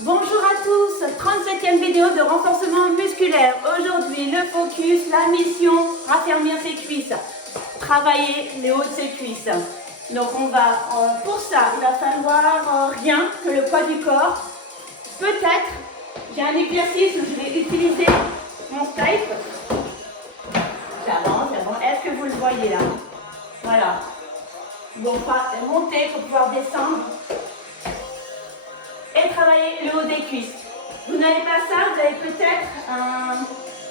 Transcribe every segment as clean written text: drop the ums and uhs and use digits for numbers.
Bonjour à tous, 37e vidéo de renforcement musculaire. Aujourd'hui, le focus, la mission, raffermir ses cuisses, travailler les hauts de ses cuisses. Donc on va, pour ça, il va falloir rien que le poids du corps. Peut-être, j'ai un exercice où je vais utiliser mon Skype. J'avance. Est-ce que vous le voyez là? Voilà. Bon, pas monter pour pouvoir descendre. Et travailler le haut des cuisses. Vous n'avez pas ça, vous avez peut-être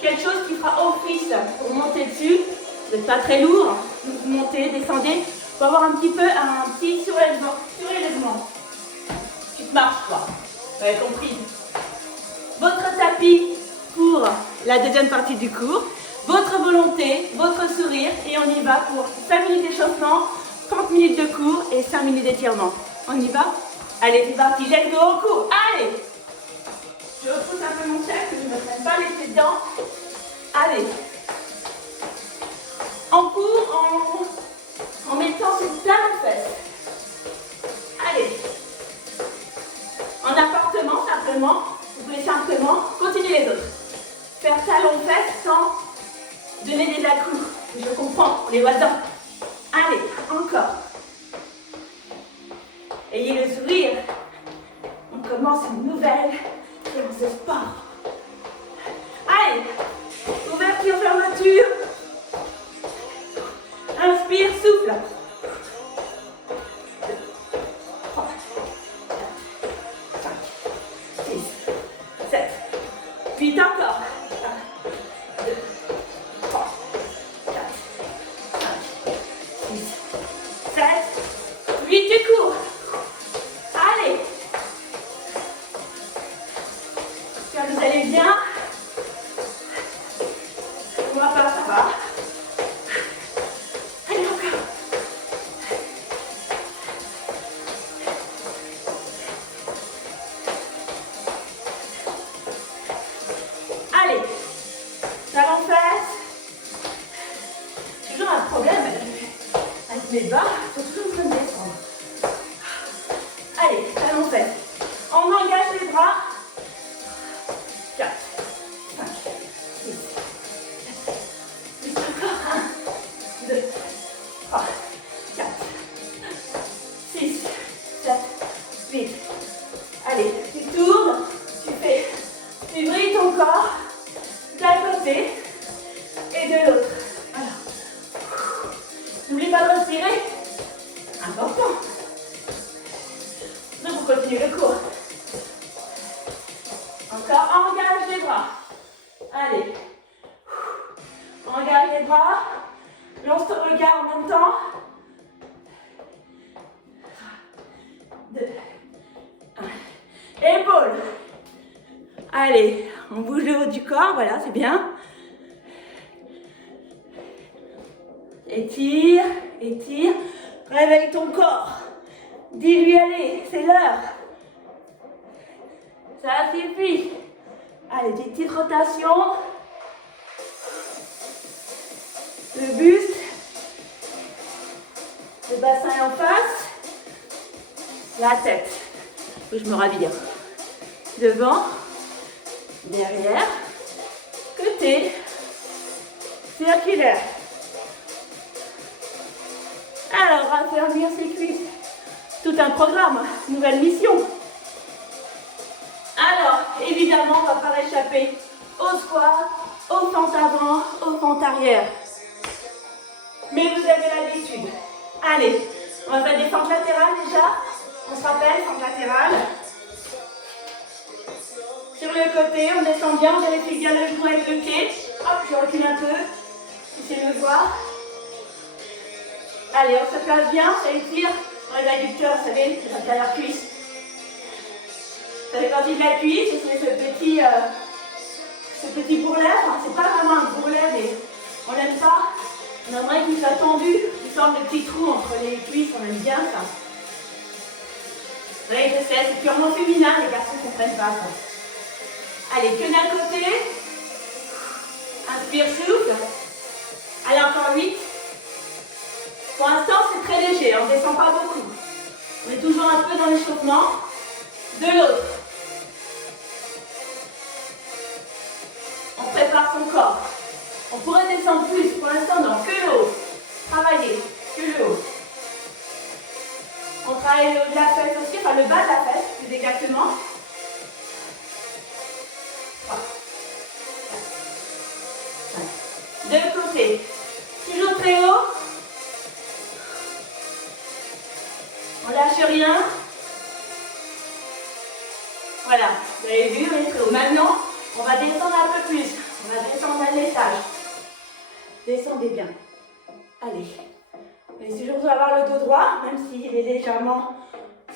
quelque chose qui fera office pour monter dessus. Vous n'êtes pas très lourd, vous montez, descendez, pour avoir un petit surélèvement. Petite marche quoi, vous avez compris. Votre tapis pour la deuxième partie du cours, votre volonté, votre sourire, et on y va pour 5 minutes d'échauffement, 30 minutes de cours et 5 minutes d'étirement. On y va? Allez, c'est parti, let's go, au cours, allez! Je repousse un peu mon chef, que je ne me prenne pas les pieds dedans. Allez! En cours, en mettant sur plein de fesses. Allez! En appartement, simplement, vous pouvez simplement continuer les autres. Faire talon-fesse sans donner des à-coups. Je comprends, on les voit dedans. Allez, encore. Ayez le sourire. On commence une nouvelle séance de sport. Allez, ouverture, fermeture. Inspire, souffle. 3, 4, 5, 6, 7, 8 encore. 1, 2, 3, 4, 5, 6, 7, 8 du cours. Allez. Quand vous allez bien, on va pas, ça va. Allez, encore. Allez. Talon fesse. Toujours un problème avec mes bas, il faut toujours me descendre. Allez, talon fesse. On engage les bras. 4, 5, 6, 7, 8, encore. 1, 2, 3, 4, 6, 7, 8. Allez, tu tournes, tu brilles ton corps d'un côté et de l'autre. Voilà. N'oublie pas de respirer. Important. Donc, on continue le cours. Encore, engage les bras. Allez. Engage les bras. Lance ton regard en même temps. 2, 1. Épaules. Allez, on bouge le haut du corps, voilà, c'est bien. Étire, étire. Réveille ton corps. Dis-lui, allez, c'est l'heure. Ça suffit. Allez, des petites rotations. Le buste. Le bassin est en face. La tête. Faut que je me ravire. Devant. Derrière. Côté. Circulaire. Alors, raffermir ses cuisses. Tout un programme. Nouvelle mission. Alors, évidemment, on ne va pas échapper au squat, au fente avant, au fente arrière. Mais vous avez l'habitude. Allez, on va faire des fentes latérales déjà. On se rappelle, fente latérale. Sur le côté, on descend bien, on vérifie bien le genou avec le pied. Hop, je recule un peu. Essayez de me voir. Allez, on se place bien, ça étire dans les adducteurs, vous savez, c'est l'intérieur cuisse. Ça fait partie de la cuisse, c'est ce petit bourrelet. Enfin, c'est pas vraiment un bourrelet, mais on l'aime pas. On aimerait qu'il soit tendu, qu'il forme des petits trous entre les cuisses, on aime bien ça. Oui, je sais, c'est purement féminin, les garçons ne comprennent pas ça. Allez, que d'un côté. Inspire, souffle. Allez, encore 8. Pour l'instant, c'est très léger, on ne descend pas beaucoup. On est toujours un peu dans l'échauffement. De l'autre. Voilà, vous avez vu, on est très haut. Maintenant, on va descendre un peu plus. On va descendre un étage. Descendez bien. Allez. Mais toujours avoir le dos droit, même s'il est légèrement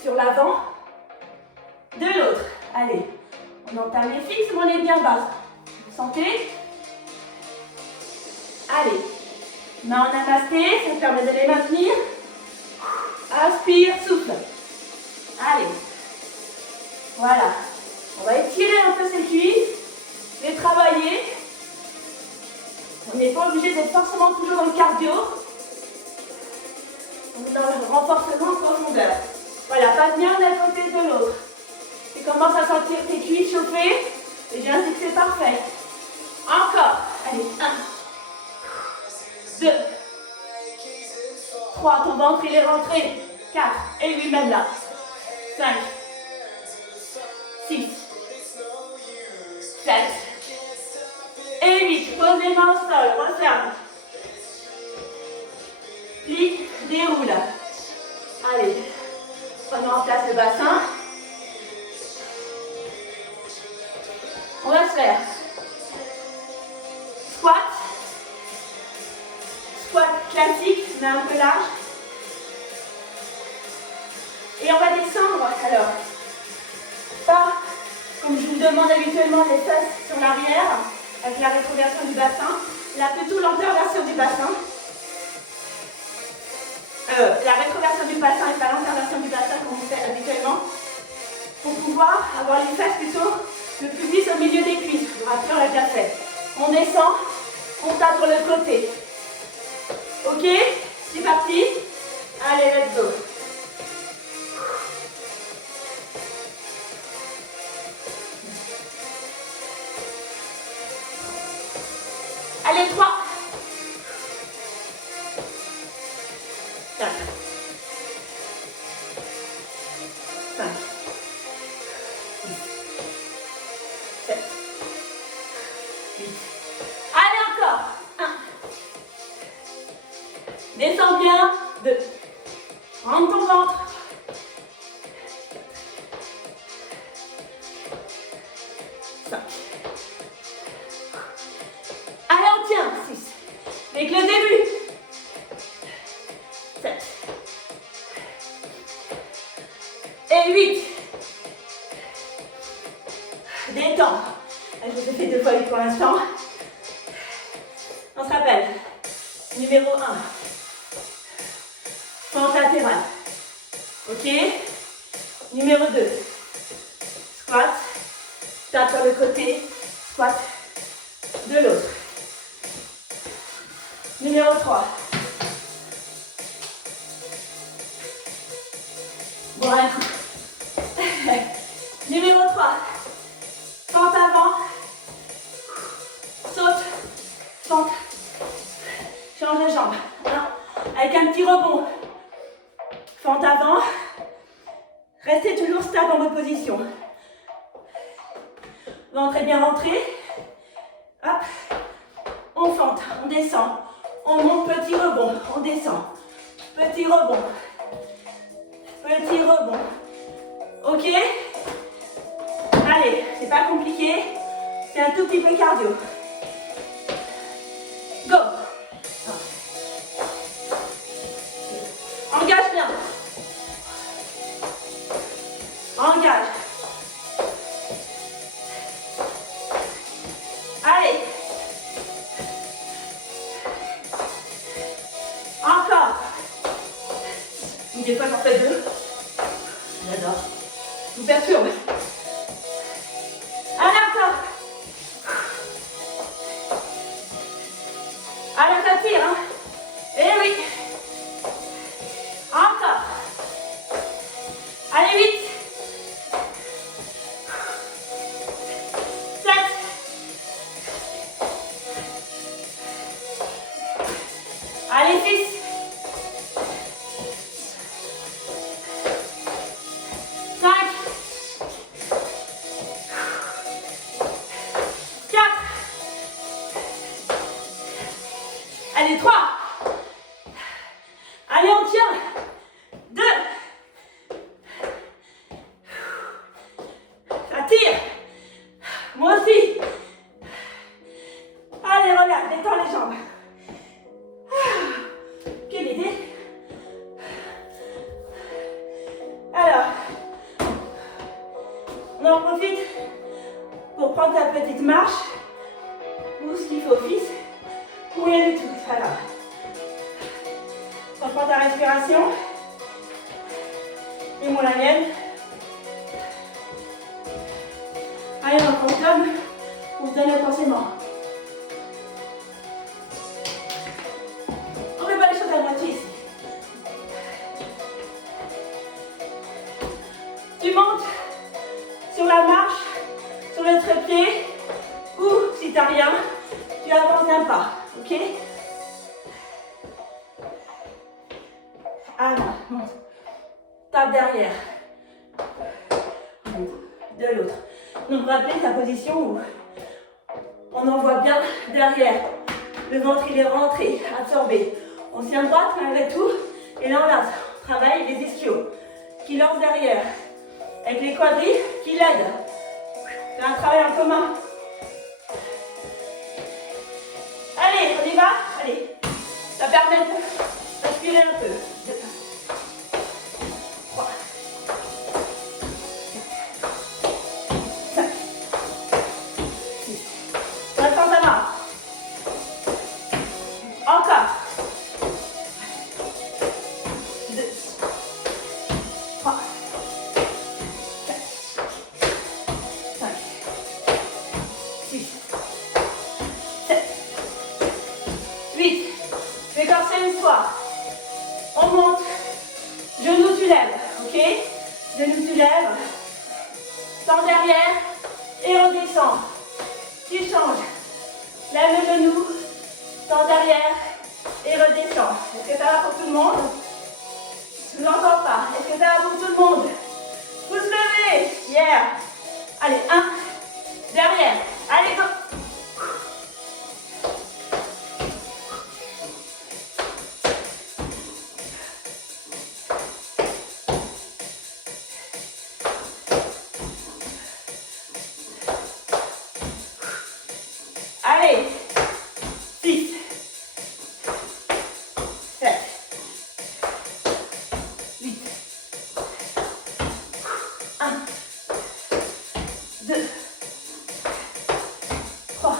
sur l'avant. De l'autre. Allez. On entame les fixes, mais on est bien bas. Vous sentez? Allez. Main en namasté, ça permet de les maintenir. Inspire, souffle. Allez. Voilà. On va étirer un peu ses cuisses, les travailler. On n'est pas obligé d'être forcément toujours dans le cardio. On est dans le renforcement de profondeur. Voilà, passe bien d'un côté de l'autre. Tu commences à sentir tes cuisses chauffer. Et bien, c'est que c'est parfait. Encore. Allez, 1, 2, 3, ton ventre il est rentré. 4, et 8, même là. 5, 6, 7, et 8. Pose les mains au sol, referme. Plie, déroule. Allez, prenons en place le bassin. On va se faire squat. Squat classique, mais un peu large. Et on va descendre, alors, pas comme je vous demande habituellement les fesses sur l'arrière, avec la rétroversion du bassin. Là, plutôt lenteur version du bassin. La rétroversion du bassin et pas lenteur version du bassin comme on fait habituellement. Pour pouvoir avoir les fesses plutôt le plus vite au milieu des cuisses. Après, on l'a déjà fait. On descend, on tape sur le côté. Ok? C'est parti. Allez, let's go. Allez, 3. 4. 5. 6. 7. 8. Allez, encore. 1. Descends bien. 2. Rentre ton ventre. 5. Allez, on tient. 6. Avec le début. 7. Et 8. Détends. Je vous ai fait 2 fois 8 pour l'instant. On se rappelle. Numéro 1. Pente latérale. Ok. Numéro 2. Squat. Tape sur le côté. Squat de l'autre. Numéro 3. Boire un coup. Numéro 3. Pente avant. Saute. Pente. Change de jambe. Avec un petit rebond. Fente avant. Restez toujours stable dans votre position. Ventre est bien rentré. Hop. On fente, on descend. On monte, petit rebond. On descend. Petit rebond. Petit rebond. Ok? Allez, c'est pas compliqué. C'est un tout petit peu cardio. Go! Engage bien. Engage. Allez. Encore. Des fois, j'en fais 2. J'adore. Je vous perturbe. Allez, encore. Allez, ça tire, hein. Eh oui. Encore. Allez, vite. 7. Allez, 6. 5. 4. Allez, 3. Allez, on tient. 2. Ça tire. Moi aussi. Allez, regarde, détends les jambes. Quelle idée. Alors, on en profite pour prendre ta petite marche ou ce qu'il faut fixe ou rien du tout. Alors, reprends ta respiration et moi la mienne. Allez, on retombe, on se donne intensément. On ne fait pas les choses à moitié ici. Tu montes sur la marche, sur le trépied, ou si tu n'as rien, tu avances d'un pas, ok? Avant, monte. Tape derrière. De l'autre. Donc rappelez ta position où on envoie bien derrière. Le ventre il est rentré, absorbé. On tient droite malgré tout. Et là on lance. On travaille les ischios qui lancent derrière. Avec les quadris qui l'aident. C'est un travail en commun. Allez, on y va. Allez. Ça permet de respirer un peu. 3. 5. 6. Maintenant ça marche. Encore. 2. 3. 4. 5. 6. 7. 8. Je vais corser une fois. On monte. Genou, tu lèves. Ok? Genou, tu lèves. Tends derrière. Et redescends. Tu changes. Lève le genou. Tends derrière. Et redescends. Est-ce que ça va pour tout le monde? Je ne l'entends pas. Est-ce que ça va pour tout le monde? Vous levez. Yeah. Allez, 1. Derrière. Allez, go. Allez, 6, 7, 8, 1, 2, 3.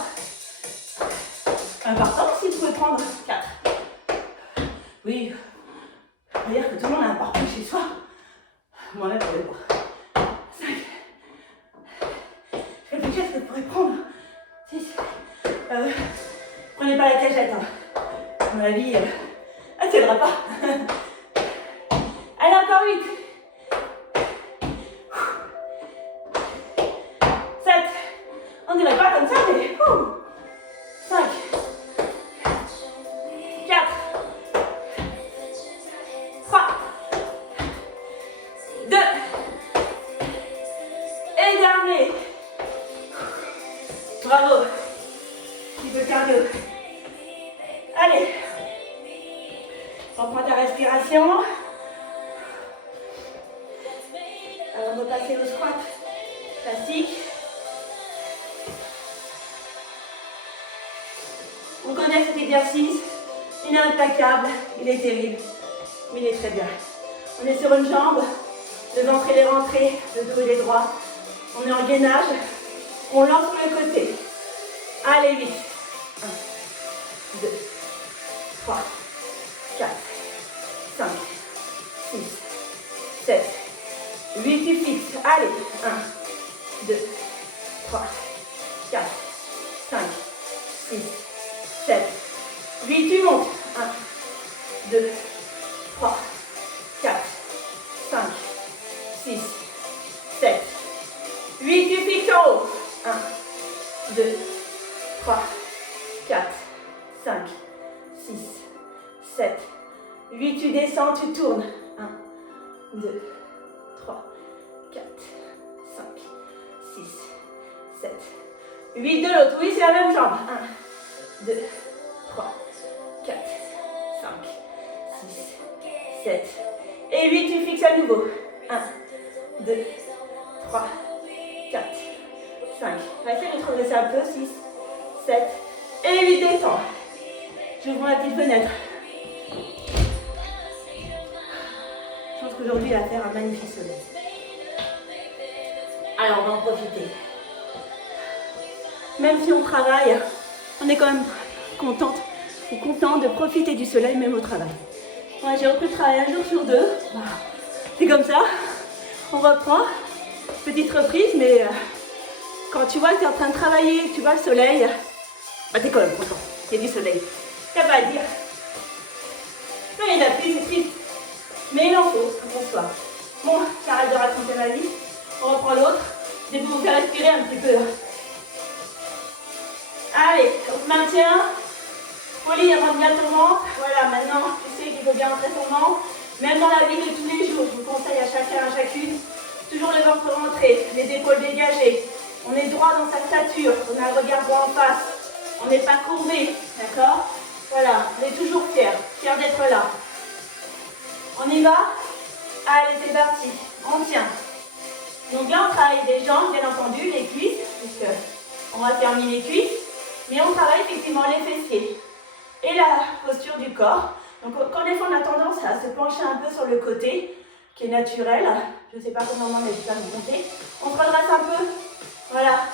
Important si vous pouvez prendre 4. Oui, on va dire que tout le monde a un parcours chez soi. Moi-même, pour les bras. 5. Je réfléchis à ce que je pourrais prendre. 6. Prenez pas la cagette, hein. À mon avis, elle tiendra pas. Allez, encore 8. 7. On dirait pas comme ça, mais 5. 4. 3. 2. Et dernier. Bravo. Petit peu de cardio. Allez. Reprends ta respiration. Alors, on va passer au squat classique. On connaît cet exercice. Il est implacable. Il est terrible. Mais il est très bien. On est sur une jambe. Le ventre il est rentré. Le dos il est droit. On est en gainage. On lance sur le côté. Allez, 8. 1, 2, 3, 4, 5, 6, 7, 8. Tu fixes. Allez, 1, 2, 3, 4, 5, 6, 7, 8. Tu montes. 1, 2, 3, 4, 5, 6, 7, 8. Tu fixes en haut. 1, 2, 3, 4, 5, 6, 7, 8. Tu descends, tu tournes. 1, 2, 3, 4, 5, 6, 7, 8 de l'autre. Oui, c'est la même jambe. 1, 2, 3, 4, 5, 6, 7 et 8. Tu fixes à nouveau. 1, 2, 3, 4, 5. On va essayer de progresser un peu. 6, 7 et 8. Descends. J'ouvre ma petite fenêtre. Je pense qu'aujourd'hui, il va faire un magnifique soleil. Alors, on va en profiter. Même si on travaille, on est quand même contente ou content de profiter du soleil, même au travail. Ouais, j'ai repris de travailler un jour sur 2. C'est comme ça. On reprend. Petite reprise, mais quand tu vois que tu es en train de travailler, que tu vois le soleil, bah t'es quand même content. Il y a du soleil. Il n'y a pas à dire. Non, il y en a plus, c'est triste. Mais il en faut, pour soi. Bon, j'arrête de raconter ma vie. On reprend l'autre. Je vais vous faire respirer un petit peu. Allez, on se maintient. Pauline, rentre bien ton ventre. Voilà, maintenant, tu sais qu'il faut bien rentrer son ventre. Même dans la vie de tous les jours, je vous conseille à chacun, à chacune, toujours le ventre rentré, les épaules dégagées. On est droit dans sa stature, on a le regard droit en face. On n'est pas courbé, d'accord? Voilà, on est toujours fiers d'être là. On y va? Allez, c'est parti. On tient. Donc là, on travaille des jambes, bien entendu, les cuisses, puisque on va terminer les cuisses. Mais on travaille effectivement les fessiers et la posture du corps. Donc quand des fois on a tendance à se pencher un peu sur le côté, qui est naturel, je ne sais pas comment on est ça vous compter, on se redresse un peu, voilà.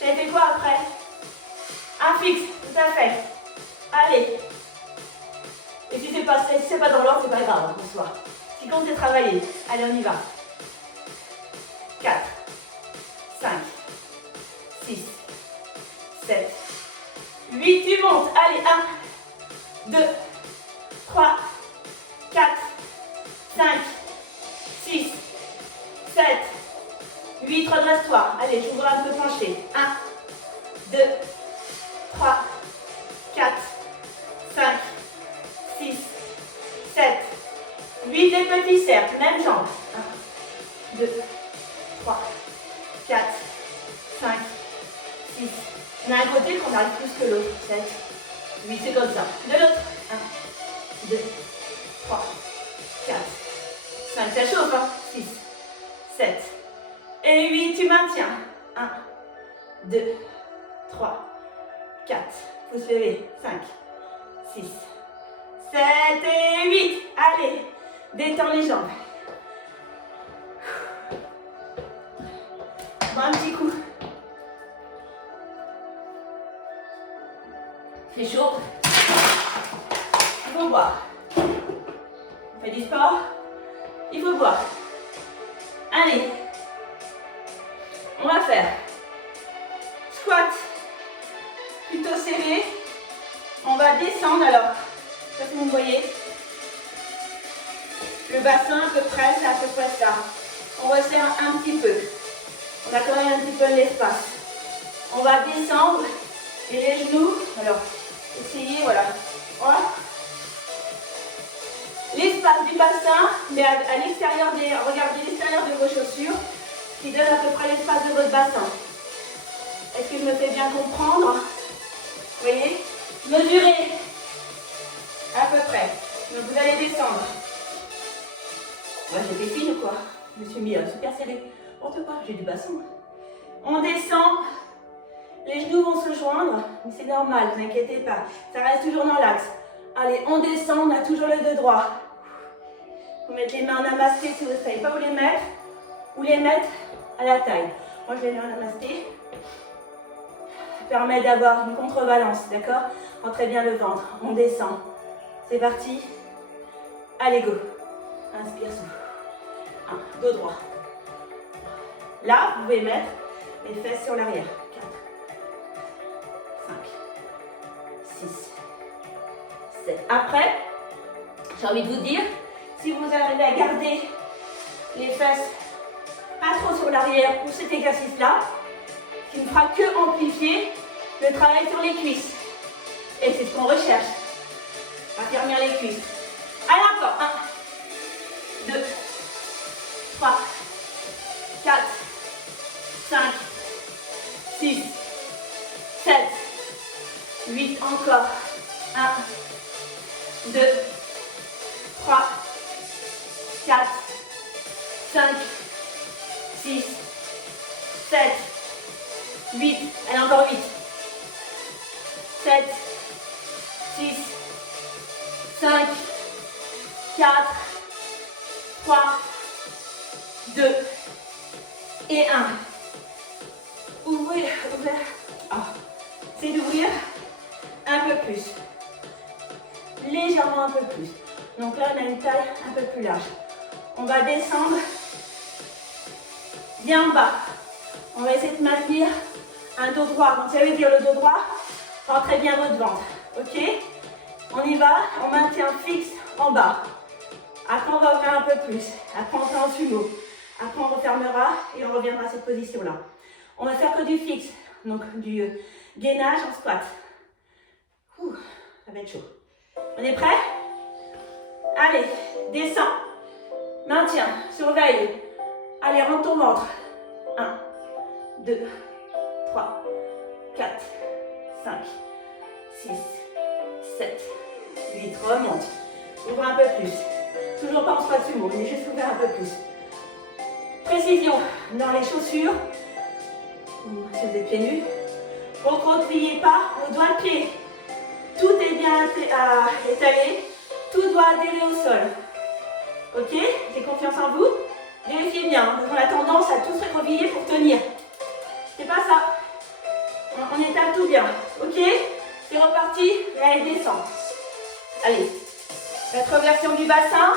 J'avais fait quoi après? Un fixe, tout à fait. Allez. Et si c'est pas dans l'ordre, c'est pas grave, ce soir. Ce qui compte c'est travailler. Allez, on y va. 4, 5, 6, 7, 8, tu montes. Allez, 1, 2, 3, 4, 5, 6, 7, 8, redresse-toi. Allez, j'ouvre un peu penché. 1, 2, 3, 4, 5, 6, 7, 8, des petits cercles, même jambe. 1, 2, 3, 4, 5, 6. On a un côté qu'on arrive plus que l'autre. 7, 8, c'est comme ça. De l'autre. 1, 2, 3, 4, 5. Ça chauffe, hein. 6, 7 et 8. Tu maintiens. 1, 2, 3, 4. Faut se lever. 5, 6, 7 et 8. Allez, détends les jambes. Bon, un petit coup. C'est chaud. Il faut boire. On fait du sport. Il faut boire. Allez. On va faire squat plutôt serré. On va descendre alors. Je sais pas si vous voyez. Le bassin à peu près, c'est à peu près ça. On resserre un petit peu. On a quand même un petit peu l'espace. On va descendre et les genoux. Alors, essayez, voilà. Voilà. L'espace du bassin, mais à l'extérieur regardez l'extérieur de vos chaussures, qui donne à peu près l'espace de votre bassin. Est-ce que je me fais bien comprendre? Vous voyez? Mesurez à peu près. Donc vous allez descendre. Moi j'étais fine ou quoi? Je me suis mis super serré. N'importe quoi, j'ai du bassin. On descend. Les genoux vont se joindre, mais c'est normal, ne vous inquiétez pas. Ça reste toujours dans l'axe. Allez, on descend, on a toujours le dos droit. Vous mettez les mains en namasté si vous ne savez pas où les mettre, ou les mettre à la taille. Moi, je les mets en namasté. Ça permet d'avoir une contrebalance, d'accord? Rentrez bien le ventre, on descend. C'est parti. Allez, go. Inspire, souffle. 1, dos droit. Là, vous pouvez mettre les fesses sur l'arrière. 4, 5, 6, 7. Après, j'ai envie de vous dire, si vous arrivez à garder les fesses pas trop sur l'arrière pour cet exercice-là, qui ne fera que amplifier le travail sur les cuisses. Et c'est ce qu'on recherche. Affermir les cuisses. Allez encore. 1, 2, 3, 4, 5, 6, 7, 8, encore. 1, 2, 3, 4, 5, 6, 7, 8, allez encore 8, 7, 6, 5, 4, 3, 2 et 1. Ouvrez, ouvrez. Ah. C'est d'ouvrir un peu plus. Légèrement un peu plus. Donc là, on a une taille un peu plus large. On va descendre bien bas. On va essayer de maintenir un dos droit. Donc ça veut dire le dos droit, rentrez bien votre ventre. Ok? On y va, on maintient fixe en bas. Après, on va ouvrir un peu plus. Après, on fait en sumo. Après, on refermera et on reviendra à cette position-là. On va faire que du fixe, donc du gainage en squat. Ouh, ça va être chaud. On est prêt? Allez, descends. Maintiens, surveille. Allez, rentre ton ventre. 1, 2, 3, 4, 5, 6, 7, 8. Remonte. Ouvre un peu plus. Toujours pas en squat sumo, mais juste ouvrir un peu plus. Précision dans les chaussures. Si vous êtes pieds nus. Recroquevillez pas le doigt de pied. Tout est bien étalé. Tout doit adhérer au sol. Ok? J'ai confiance en vous. Vérifiez bien. On a tendance à tous recroqueviller pour tenir. C'est pas ça. On étale tout bien. Ok? C'est reparti. Et allez, descend. Allez. Rétroversion du bassin.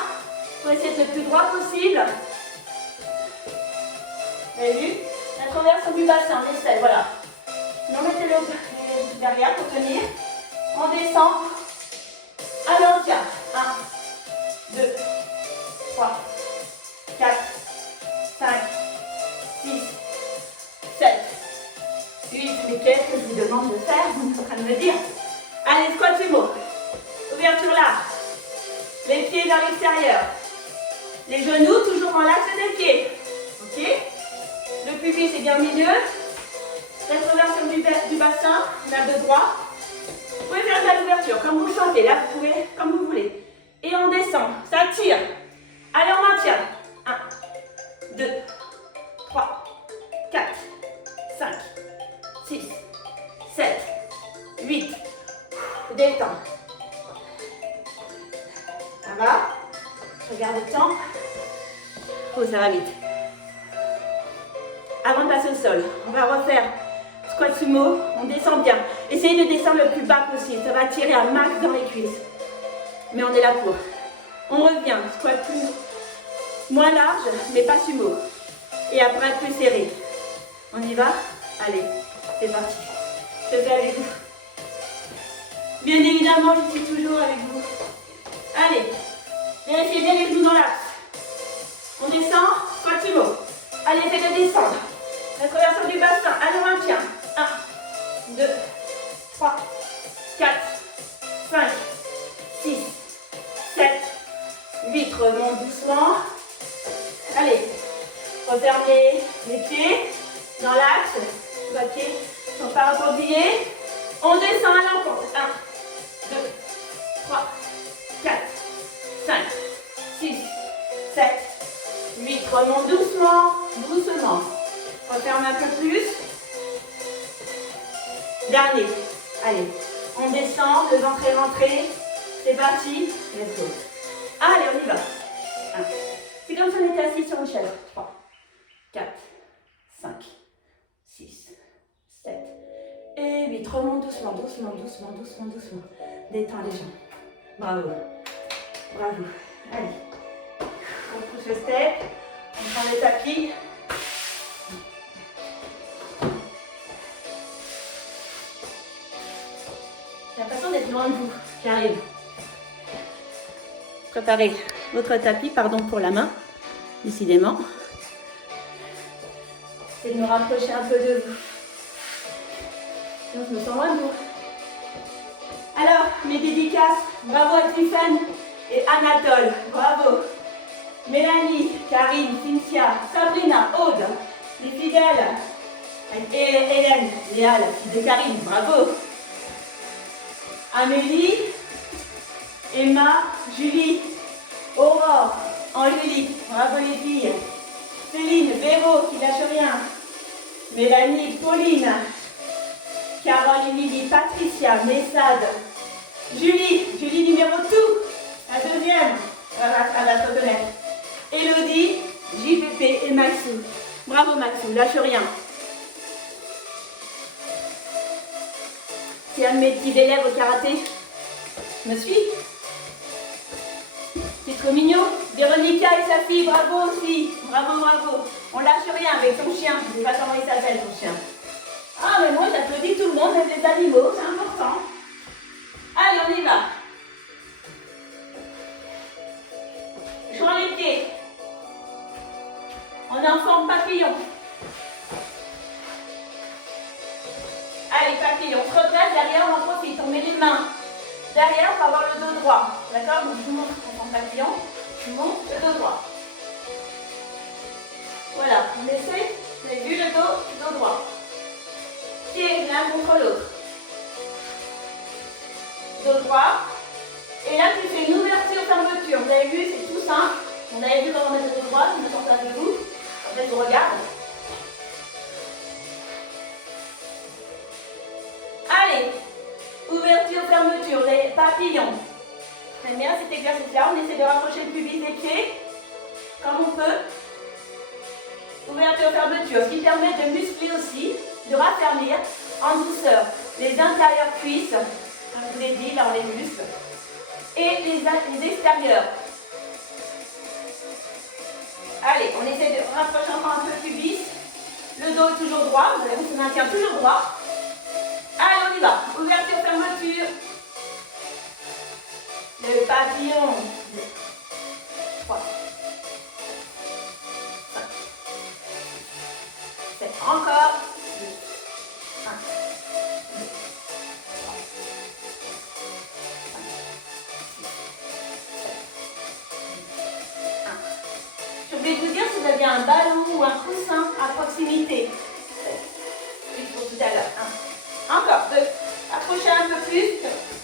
Pour essayer d'être le plus droit possible. Vous avez vu? Rétroversion du bassin. On essaie. Voilà. Non, mettez-le derrière pour tenir. On descend. Allez, on tient. 1, 2, 3, 4, 5, 6, 7, 8. Mais qu'est-ce que je vous demande de faire? Vous êtes en train de me dire. Allez, squat sumo. Ouverture là. Les pieds vers l'extérieur. Les genoux toujours dans l'axe des pieds. Ok? Le pubis est bien au milieu. Rétroversion du bassin, on a le droit. Vous pouvez faire de l'ouverture, comme vous le sentez. Là, vous pouvez, comme vous voulez. Et on descend, ça tire. Allez, on maintient. 1, 2, 3, 4, 5, 6, 7, 8. Détends. Ça va? Regarde le temps. Oh, ça va vite. Avant de passer au sol, on va refaire squat sumo, on descend bien. Essayez de descendre le plus bas possible, ça va tirer un max dans les cuisses. Mais on est là pour. On revient, squat plus, moins large, mais pas sumo. Et après plus serré. On y va? Allez, c'est parti. Je fais avec vous. Bien évidemment, je suis toujours avec vous. Allez, vérifiez bien les genoux dans l'axe. On descend, squat sumo. Allez, faites-le descendre. Rétroversion du bassin. Allez, on maintient. 1, 2, 3, 4, 5, 6, 7, 8. Remonte doucement. Allez, refermez les pieds dans l'axe. Les pieds ne sont pas recroquevillés. On descend à l'encontre. 1, 2, 3, 4, 5, 6, 7, 8. Remonte doucement, doucement. Referme un peu plus. Dernier. Allez, on descend, le ventre est rentré. C'est parti. Let's go. Allez, on y va. 1. C'est comme si on était assis sur une chaise. 3, 4, 5, 6, 7 et 8. Remonte doucement, doucement, doucement, doucement, doucement. Détends les jambes. Bravo. Bravo. Allez. On pousse le step. On prend le tapis. J'ai l'impression d'être loin de vous. J'arrive. Préparez votre tapis, pardon pour la main, décidément. Essayez de me rapprocher un peu de vous. Sinon, je me sens loin de vous. Alors, mes dédicaces, bravo à Tiffany et Anatole, bravo. Mélanie, Karine, Cynthia, Sabrina, Aude, les fidèles. Et Hélène, Léa, la fille de Karine, bravo. Amélie, Emma, Julie, Aurore, Angélique, bravo les filles. Céline, Véro qui lâche rien. Mélanie, Pauline, Caroline, Lily, Patricia, Messade, Julie numéro 2, la deuxième, elle va se reconnaître. Elodie, JPP et Maxou. Bravo Maxou, lâche rien. C'est un de mes petits élèves au karaté. Me suis. C'est trop mignon. Véronica et sa fille, bravo aussi. Bravo, bravo. On lâche rien avec son chien. Je ne sais pas comment il s'appelle ton chien. Ah mais moi j'applaudis tout le monde, même les animaux, c'est important. Allez, on y va. Joins les pieds. On est en forme papillon. Allez, papillon, on se redresse, derrière on en profite, on met les mains derrière pour avoir le dos droit. D'accord? Donc je monte en papillon, je monte le dos droit. Voilà, on essaie, vous avez vu le dos droit. Pieds l'un contre l'autre. Dos droit. Et là tu fais une ouverture, fermeture. Vous avez vu, c'est tout simple. On avait vu comment mettre le dos droit, je me sens en face de vous. En fait, je vous regarde. Allez, ouverture, fermeture, les papillons. J'aime bien cet exercice-là. On essaie de rapprocher le pubis des pieds, comme on peut. Ouverture, fermeture, ce qui permet de muscler aussi, de raffermir en douceur les intérieurs cuisses, comme je vous l'ai dit, là on les muscle, et les extérieurs. Allez, on essaie de rapprocher encore un peu le pubis. Le dos est toujours droit, vous allez, on se maintient toujours droit. Allez, on y va. Ouverture, fermeture. Le papillon. 2, 3, 5, 7. Encore. 2, 1, 2, 3, 5, 6, 7, 1. Je voulais vous dire si vous aviez un ballon ou un coussin à proximité. Juste pour tout à l'heure. 1. Encore 2. Approchez un peu plus.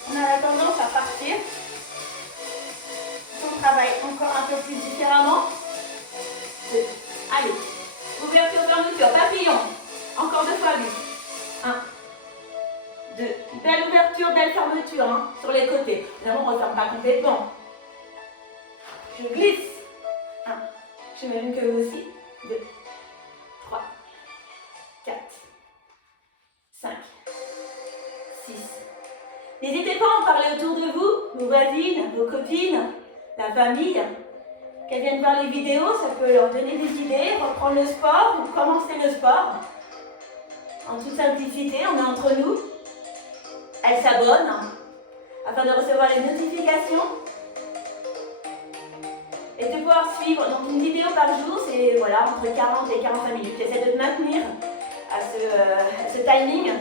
On a la tendance à partir. On travaille encore un peu plus différemment. 2. Allez. Ouverture, fermeture. Papillon. Encore 2 fois 8. 1. 2. Belle ouverture, belle fermeture hein, sur les côtés. Évidemment, on ne referme pas complètement. Je glisse. 1. J'imagine que vous aussi. 2. 3. 4. 5. 6. N'hésitez pas à en parler autour de vous, vos voisines, vos copines, la famille, qu'elles viennent voir les vidéos, ça peut leur donner des idées, reprendre le sport ou commencer le sport. En toute simplicité, on est entre nous. Elles s'abonnent afin de recevoir les notifications et de pouvoir suivre. Donc une vidéo par jour, c'est voilà, entre 40 et 45 minutes. J'essaie de maintenir à ce timing.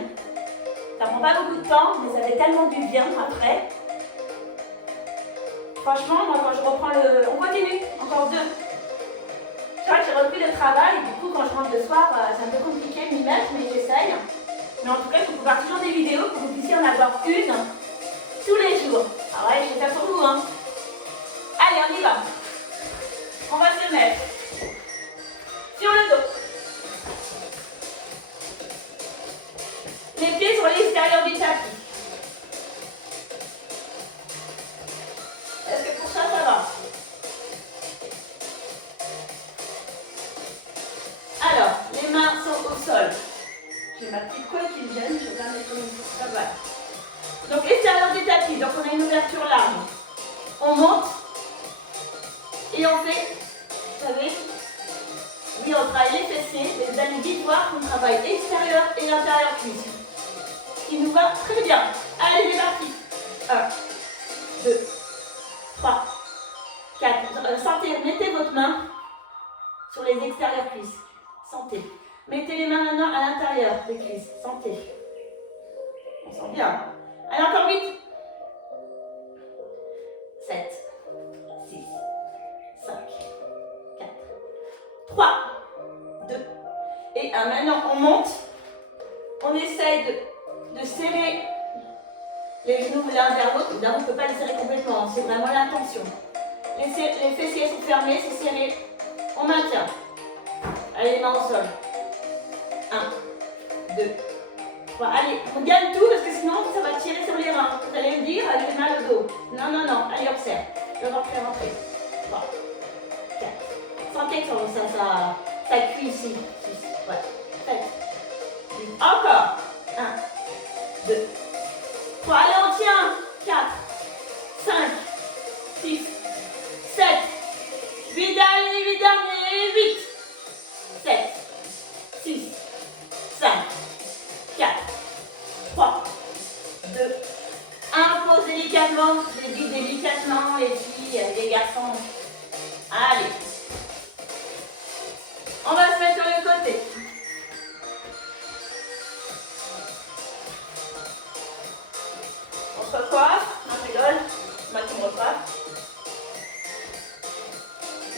Ça prend pas beaucoup de temps, mais ça fait tellement du bien après. Franchement, moi quand je reprends on continue, encore 2. Je crois que j'ai repris le travail, du coup quand je rentre le soir, c'est un peu compliqué de m'y mettre, mais j'essaye. Mais en tout cas, il faut pouvoir toujours des vidéos pour que vous puissiez en avoir une tous les jours. Ah ouais, je fais ça pour vous, hein. Allez, on y va. On va se mettre sur le dos. Les pieds sur l'extérieur du tapis. Est-ce que pour ça, ça va? Alors, les mains sont au sol. J'ai ma petite couette qui me gêne, je vais la mettre comme ça. Va. Donc, extérieur du tapis. Donc, on a une ouverture large. On monte et on fait, vous savez, oui, on travaille les fessiers, mais vous allez vite voir qu'on travaille extérieur et intérieur cuisse. Qui nous va très bien. Allez, c'est parti. 1, 2, 3, 4. Sentez, mettez votre main sur les extérieurs cuisses. Sentez. Mettez les mains maintenant à l'intérieur des cuisses. Sentez. On sent bien. Allez, encore 8. 7, 6, 5, 4, 3, 2 et 1. Maintenant, on monte. On essaye de serrer les genoux l'un vers l'autre. Évidemment, on ne peut pas les serrer complètement. C'est vraiment l'intention. Les fessiers sont fermés, c'est serré. On maintient. Allez, les mains au sol. 1. 2, 3. Allez, on gagne tout parce que sinon ça va tirer sur les reins. Vous allez me dire, j'ai mal au dos. Non, non, non. Allez, observe. Je vais voir faire rentrer. 3, 4. Sentez que ça cuit ici. 6, ouais. 7, 8. Encore. 1, 2, 3. Allez, on tient. 4, 5, 6, 7, 8. Allez, 8 derniers. 8, 7, 6, 5, 4, 3, 2, 1. Pose délicatement. Je dis délicatement, les filles, les garçons. Allez. On va se mettre sur le côté. On se recoiffe. Non, je rigole. Moi qui me recoiffe.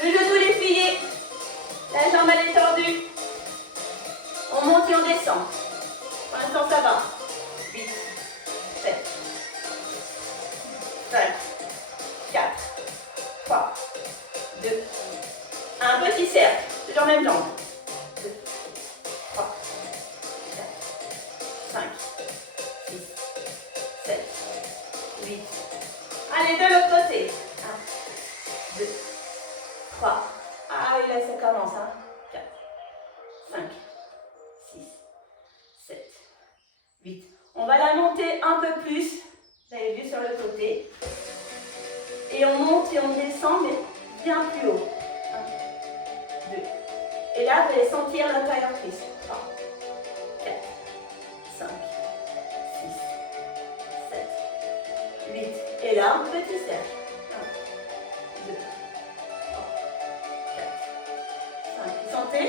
Le genou déplié. La jambe elle est tordue. On monte et on descend. Pour l'instant ça va. 8, 7, 5, 4, 3, 2, 1. Petit cercle. Toujours même jambe. 2, 3, 4, 5, 6, 7, 8. Allez, de l'autre côté. 1, 2, 3. Ah oui, là ça commence. 4, 5, 6, 7, 8. On va la monter un peu plus. Vous avez vu sur le côté. Et on monte et on descend, mais bien plus haut. 1, 2. Et là, vous allez sentir l'intérieur cuisse. 3, 4, 5, 6, 7, 8. Et là, un petit cercle. 1, 2, 3, 4, 5. Vous sentez?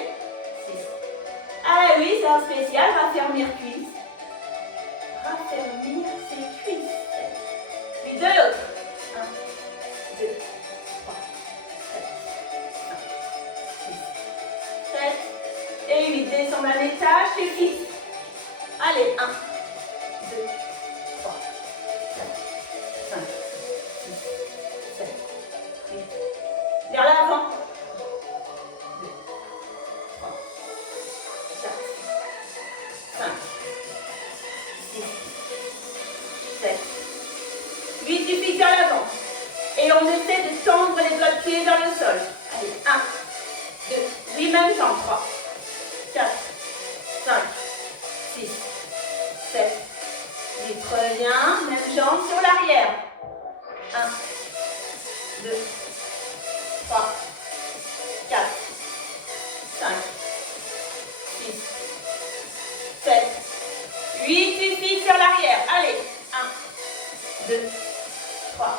6. Ah oui, c'est un spécial, raffermir cuisse. Raffermir ses cuisses. Puis de l'autre. 1, 2, 3, 4, 5, 6, 7 et 8. Descends d'un étage, tu fixes. Allez, 1, 2, 3, 4, 5, 6, 7, 8. Vers l'avant. 2, 3, 4, 5, 6, 7, 8. Tu fixes vers l'avant. Et on essaie de tendre les doigts de pied vers le sol. Allez, 1, 2, oui, même jambe. 3, 4, 5, 6, 7, 8. Reviens, même jambe sur l'arrière. 1, 2, 3, 4, 5, 6, 7, 8. Tu fixes sur l'arrière. Allez, 1, 2, 3,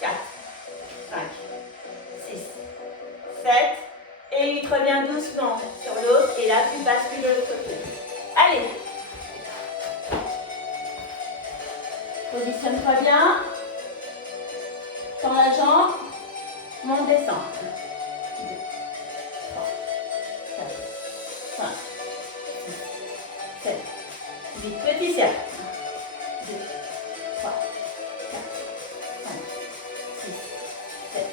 4, 5, 6, 7 et 8. Reviens doucement sur l'autre et là tu bascules de l'autre côté. Allez. Positionne-toi bien. Tends la jambe. Monte, descend. 1, 2, 3, 4, 5, 6, 7, 8. Petit cercle. 1, 2, 3, 4, 5, 6, 7,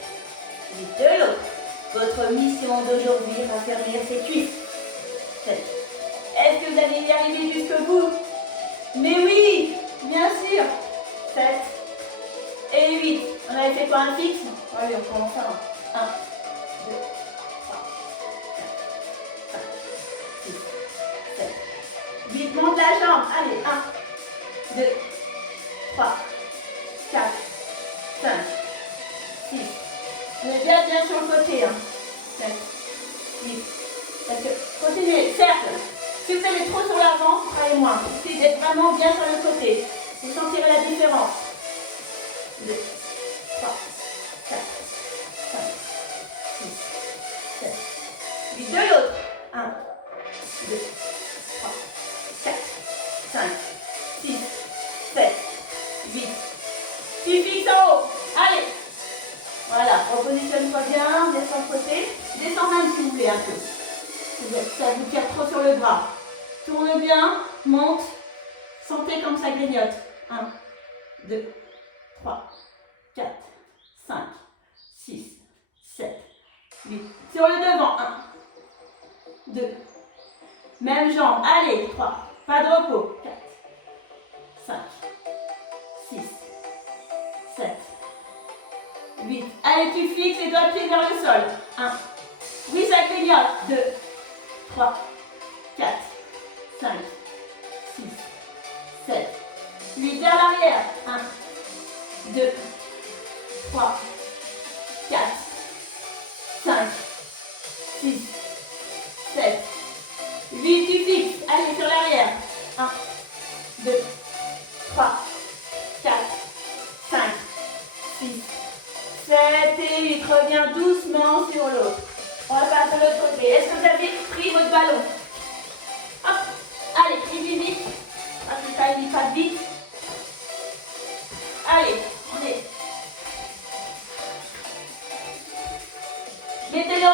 8. De l'autre. Votre mission d'aujourd'hui, raffermir ses cuisses. 7. Est-ce que vous allez y arriver jusqu'au bout? Mais oui, bien sûr. 7 et 8. On avait fait quoi, un fixe? Allez, on commence à 1, 2, 3, 4, 5, 6, 7, 8. Monte la jambe. Allez, 1, 2, 3, 4, 5, 6. Vous êtes bien sur le côté. 7, 8. Parce que, continuez, cercle. Si vous allez trop sur l'avant, allez moins. Essayez d'être vraiment bien sur le côté. Vous sentirez la différence. 2, 3, 4, 5, 6, 7, 8. De l'autre. 1, 2, 3, 4, 5, 6, 7, 8. Tu fixes en haut. Allez. Voilà, repositionne-toi bien, descends de côté. Descends même si vous voulez un peu. Ça vous tire trop sur le bras. Tourne bien, monte. Sentez comme ça grignote. 1, 2, 3, 4, 5, 6, 7, 8. Sur le devant. 1, 2, Même jambe. Allez, 3. Pas de repos. 4, 5, 6, 7, 8. Allez, tu fixes les doigts de pied vers le sol. 1. Oui, ça clignote. 2, 3, 4, 5, 6, 7, 8. Vers l'arrière. 1, 2, 3, 4, 5, 6, 7, 8. Tu fixes. Allez, sur l'arrière. 1, 2, 3, 4, 5, 6, 7 et 8. Reviens doucement sur l'autre. On va passer de l'autre côté. Est-ce que vous avez pris votre ballon? Hop. Allez, vite, vite. Appliquez pas vite. Allez, on est. Mettez-le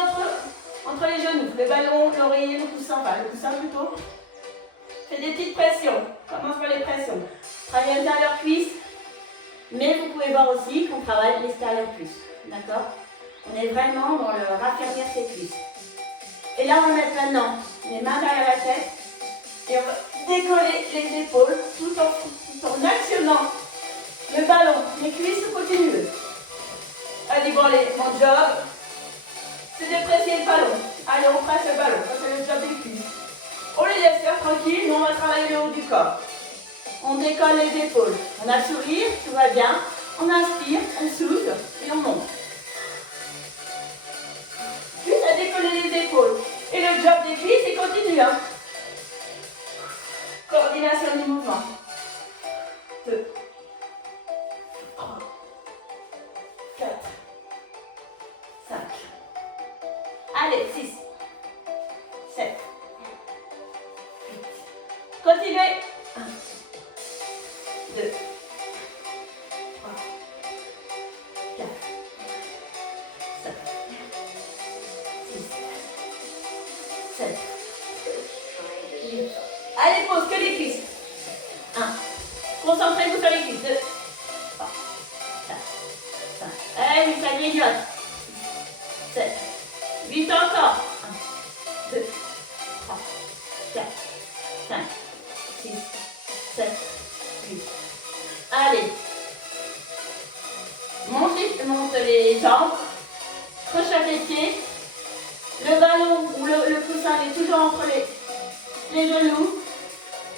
entre les genoux. Le ballon, l'oreiller, le coussin. Enfin, le coussin plutôt. Faites des petites pressions. Commence par les pressions. Travaillez l'intérieur cuisse. Mais vous pouvez voir aussi qu'on travaille l'extérieur cuisse. D'accord? On est vraiment dans le raffermir ses cuisses. Et là, on va mettre maintenant les mains derrière la tête. Et on va décoller les épaules tout en actionnant le ballon. Les cuisses continuent. Allez, bon, mon job, c'est de presser le ballon. Allez, on presse le ballon. Ça, c'est le job des cuisses. On les laisse faire tranquille, nous, on va travailler le haut du corps. On décolle les épaules. On a le sourire, tout va bien. On inspire, on souffle et on monte. Puis, à décoller les épaules. Et le job des cuisses, il continue. Hein. Coordination du mouvement. 2, 3, 4, 5. Allez, 6, 7, 8. Continuez. 1, 2, 3, 4, 5, 6, 7, 8. Allez, pause, que les cuisses. 1. Concentrez-vous sur les cuisses. 2, 3, 4, 5. Allez, ça grignote. 7, 8 encore. 1, 2, 3, 4, 5, 6, 7, 8. Allez. Monte les jambes. Recharge les pieds. Le ballon ou le coussin est toujours entre les genoux.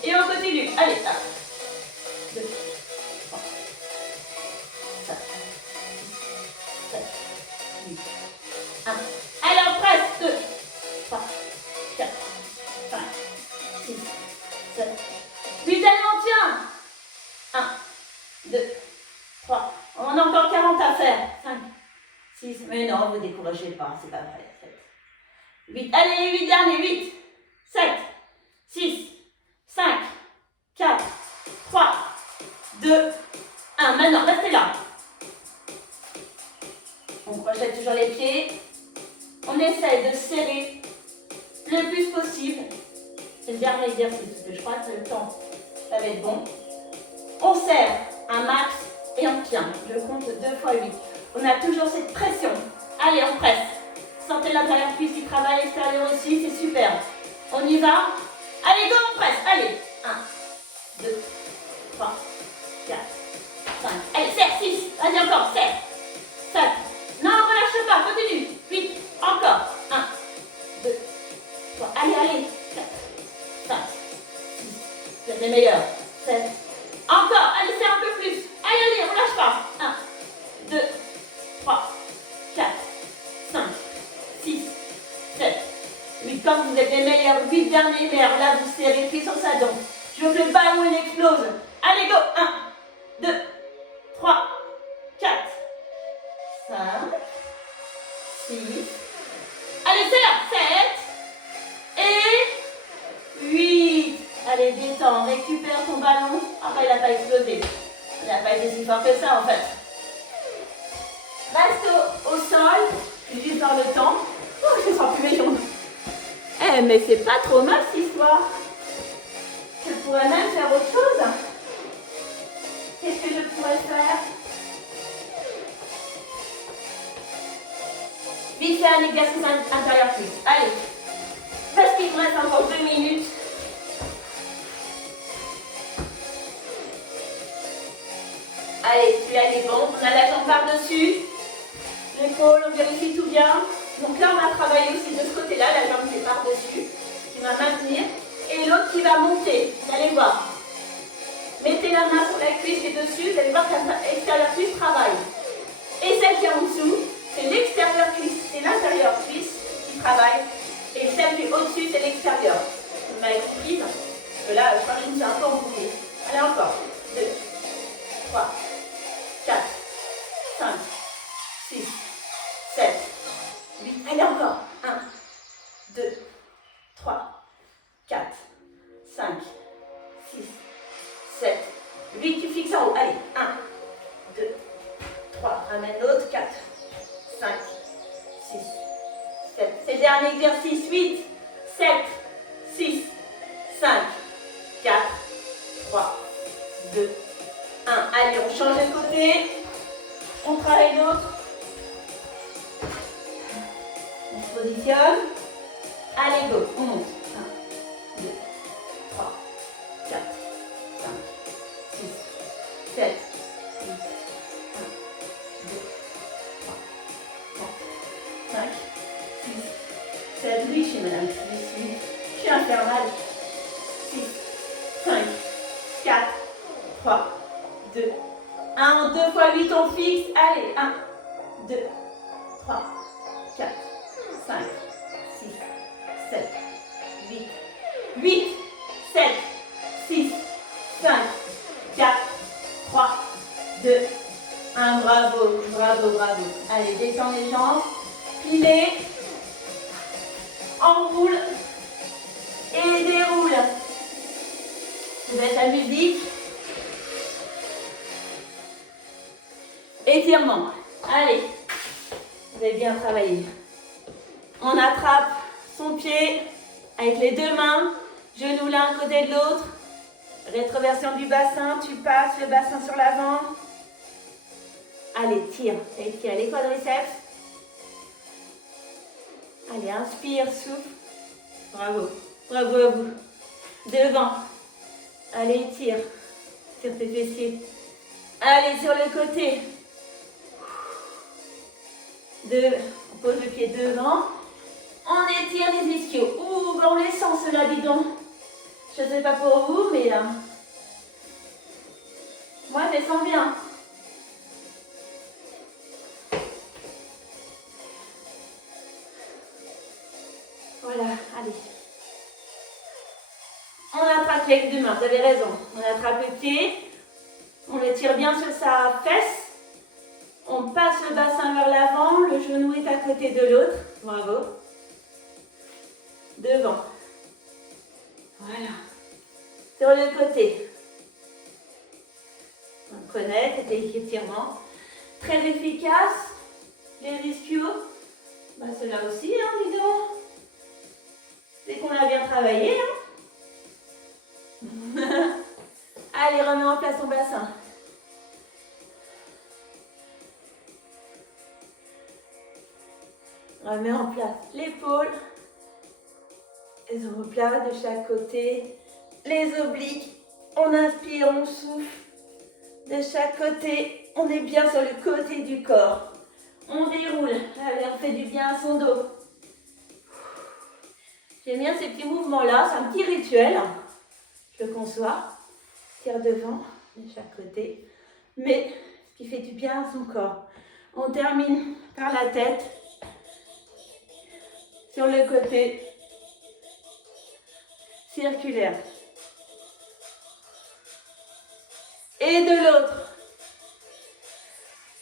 Et on continue. Allez, 1, 2, 3, 4, 7, 8. 1. Allez, on presse. 2, 3, 4, 5, 6, 7, 8. Allez, on tient. 1, 2, 3. On a encore 40 à faire. 5, 6. Mais non, vous ne découragez pas, c'est pas vrai. 7, 8. Allez, 8 derniers. 8, 7, 6, 5, 4, 3, 2, 1. Maintenant, restez là. On projette toujours les pieds. On essaie de serrer le plus possible. C'est le dernier exercice, parce que je crois que le temps, ça va être bon. On serre un max et on tient. Je compte 2 fois 8. On a toujours cette pression. Allez, on presse. Sentez l'intérieur cuisse qui travaille, l'extérieur aussi, c'est super. On y va. Allez, go, on presse. Allez. 1, 2, 3, 4, 5. Allez, serre, 6. Vas-y, encore, serre. 7. Non, ne relâche pas, continue. 8. Encore. 1, 2, 3. Allez, allez. 4, 5, 6. Vous êtes les meilleurs. 7. Encore. Allez, serre un peu plus. Allez, allez, on lâche pas. 1, 2, 3, 4, 5, 6, 7, 8. Comme vous êtes les meilleurs, 8 derniers meilleurs. Là, vous serrez pied sur sa dent. Je veux que le ballon il explose. Allez, go. 1, 2, 3, 4, 5, 6. Allez, serre. 7 et 8. Allez, détends. Récupère ton ballon. Ah, bah, il n'a pas explosé. Il n'a pas été si fort que ça, en fait. Reste au sol. Juste dans le temps. Oh, je sens plus mes jambes. Eh, mais c'est pas trop mal, cette histoire. Je pourrais même faire autre chose. Qu'est-ce que je pourrais faire? Vite faire un exercice intérieur cuisse. Allez. Parce qu'il me reste encore 2 minutes. est bon. On a la jambe par-dessus. L'épaule, on vérifie tout bien. Donc là, on va travailler aussi de ce côté-là. La jambe qui est par-dessus, qui va maintenir. Et l'autre qui va monter. Vous allez voir. Mettez la main sur la cuisse qui est dessus. Vous allez voir que l'extérieur cuisse travaille. Et celle qui est en dessous, c'est l'extérieur cuisse. C'est l'intérieur cuisse qui travaille. Et celle qui est au-dessus, c'est l'extérieur. Vous m'avez compris? Parce que là, je crois que je me suis un peu embrouillée. Allez, encore. 2, 3, 4, 5, 6, 7, 8. Allez, encore. 1, 2, 3, 4, 5, 6, 7, 8. Tu fixes en haut. Allez, 1, 2, 3. Ramène l'autre. 4, 5, 6, 7. C'est le dernier exercice. 8, 7, 6, 5, 4, 3, 2, 1. Allez, on change de côté. On travaille l'autre. On se positionne. Allez, go. On monte. 1, 2, 3, 4, 5, 6, 7, 8, 1, 2, 3, 4, 5, 6, 7. Oui, je suis madame. Je suis infernale. 6, 5, 4, 3, 2, 1. 2 fois 8, on fixe. Allez, 1, 2, 3, 4, 5, 6, 7, 8, 8, 7, 6, 5, 4, 3, 2, 1. Bravo, bravo, bravo. Allez, descends les jambes. Pilez. Enroule. Et déroule. Vous êtes la musique. Étirement. Allez. Vous avez bien travaillé. On attrape son pied avec les deux mains. Genoux l'un à côté de l'autre. Rétroversion du bassin. Tu passes le bassin sur l'avant. Allez, tire. Étire les quadriceps. Allez, inspire, souffle. Bravo. Bravo à vous. Devant. Allez, tire. Sur tes fessiers. Allez, sur le côté. On pose le pied devant. On étire les ischios. Ouh, on les sent ceux-là, dis donc. Je ne sais pas pour vous, mais moi, je les sens bien. Voilà, allez. On attrape avec deux mains, vous avez raison. On attrape le pied, on le tire bien sur sa fesse. On passe le bassin vers l'avant, le genou est à côté de l'autre. Bravo. Devant. Voilà. Sur le côté. On connaît, c'était étirement. Très efficace. Les ischios. Bah, ceux-là aussi, hein, dis donc. C'est qu'on a bien travaillé, hein. Allez, remets en place ton bassin. Remets en place l'épaule. Les omoplates de chaque côté. Les obliques. On inspire, on souffle. De chaque côté, on est bien sur le côté du corps. On déroule. L'air fait du bien à son dos. J'aime bien ces petits mouvements-là. C'est un petit rituel. Je le conçois. Tire devant, de chaque côté. Mais ce qui fait du bien à son corps. On termine par la tête. Sur le côté. Circulaire. Et de l'autre.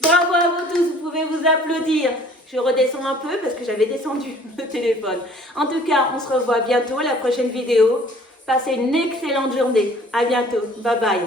Bravo à vous tous, vous pouvez vous applaudir. Je redescends un peu parce que j'avais descendu le téléphone. En tout cas, on se revoit bientôt, la prochaine vidéo. Passez une excellente journée. À bientôt. Bye bye.